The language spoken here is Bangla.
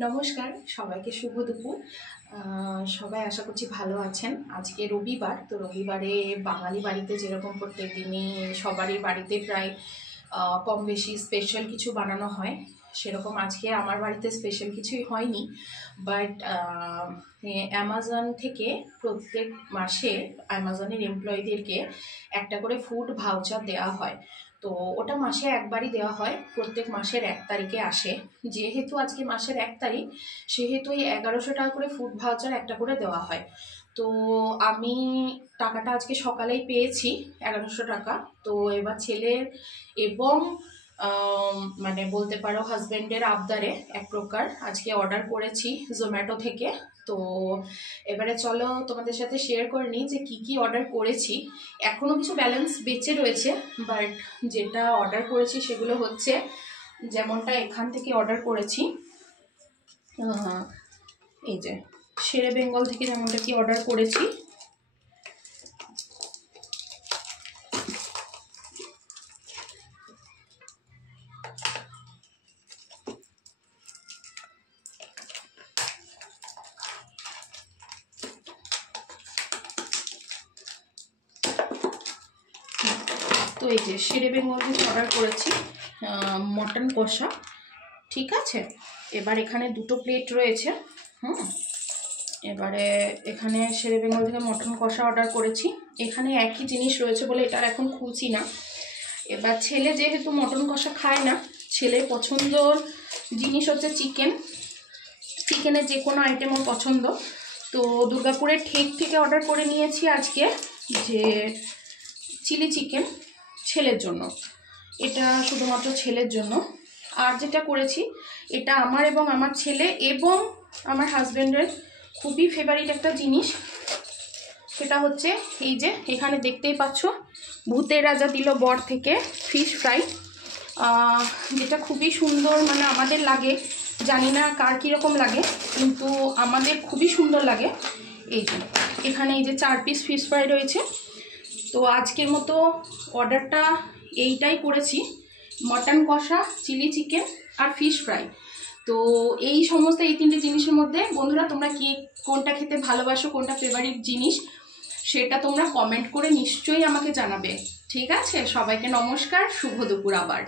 নমস্কার সবাইকে, শুভ দুপুর। সবাই আশা করছি ভালো আছেন। আজকে রবিবার, তো রবিবারে বাঙালি বাড়িতে যেরকম প্রত্যেক দিনই সবারই বাড়িতে প্রায় কম বেশি স্পেশাল কিছু বানানো হয়, সেরকম আজকে আমার বাড়িতে স্পেশাল কিছুই হয়নি। বাট অ্যামাজন থেকে প্রত্যেক মাসে অ্যামাজনের এমপ্লয়ীদেরকে একটা করে ফুড ভাউচার দেওয়া হয়। তো ওটা মাসে একবারই দেওয়া হয়, প্রত্যেক মাসের 1 তারিখে আসে। যেহেতু আজকে মাসের 1 তারিখ, সেহেতু এই 1100 টাকা করে ফুড ভাউচার একটা করে দেওয়া হয়। তো আমি টাকাটা আজকে সকালেই পেয়েছি, 1100 টাকা। তো এবার ছেলের এবং মানে বলতে পারো হাজব্যান্ডের আবদারে এক প্রকার আজকে অর্ডার করেছি জোম্যাটো থেকে। তো এবারে চলো তোমাদের সাথে শেয়ার করে নিই যে কি কি অর্ডার করেছি। এখনও কিছু ব্যালেন্স বেঁচে রয়েছে, বাট যেটা অর্ডার করেছি সেগুলো হচ্ছে, যেমনটা এখান থেকে অর্ডার করেছি, এই যে শেরে বেঙ্গল থেকে যেমনটা কি অর্ডার করেছি। তো এই যে শেরে বেঙ্গল থেকে অর্ডার করেছি মটন কষা, ঠিক আছে। এবার এখানে 2টো প্লেট রয়েছে। এবারে এখানে শেরে বেঙ্গল থেকে মটন কষা অর্ডার করেছি। এখানে একই জিনিস রয়েছে বলে এটা এখন খুলছি না। এবার ছেলে যেহেতু মটন কষা খায় না, ছেলের পছন্দর জিনিস হচ্ছে চিকেন। চিকেনের যে কোনো আইটেম ওর পছন্দ। তো দুর্গাপুরের ঠেক থেকে অর্ডার করে নিয়েছি আজকে যে চিলি চিকেন ছেলের জন্য, এটা শুধুমাত্র ছেলের জন্য। আর যেটা করেছি, এটা আমার এবং আমার ছেলে এবং আমার হাজব্যান্ডের খুবই ফেভারিট একটা জিনিস, সেটা হচ্ছে এই যে এখানে দেখতেই পাচ্ছ ভূতের রাজা দিল বর থেকে ফিশ ফ্রাই, যেটা খুবই সুন্দর, মানে আমাদের লাগে, জানি না কার কীরকম লাগে, কিন্তু আমাদের খুবই সুন্দর লাগে। এই যে এখানে এই যে 4 পিস ফিশ ফ্রাই রয়েছে। তো আজকের মতো অর্ডারটা এইটাই করেছি, মটন কষা, চিলি চিকেন আর ফিশ ফ্রাই। তো এই সমস্ত এই 3টে জিনিসের মধ্যে বন্ধুরা তোমরা কি কোনটা খেতে ভালোবাসো, কোনটা ফেভারিট জিনিস, সেটা তোমরা কমেন্ট করে নিশ্চয়ই আমাকে জানাবে, ঠিক আছে। সবাইকে নমস্কার, শুভ দুপুর আবার।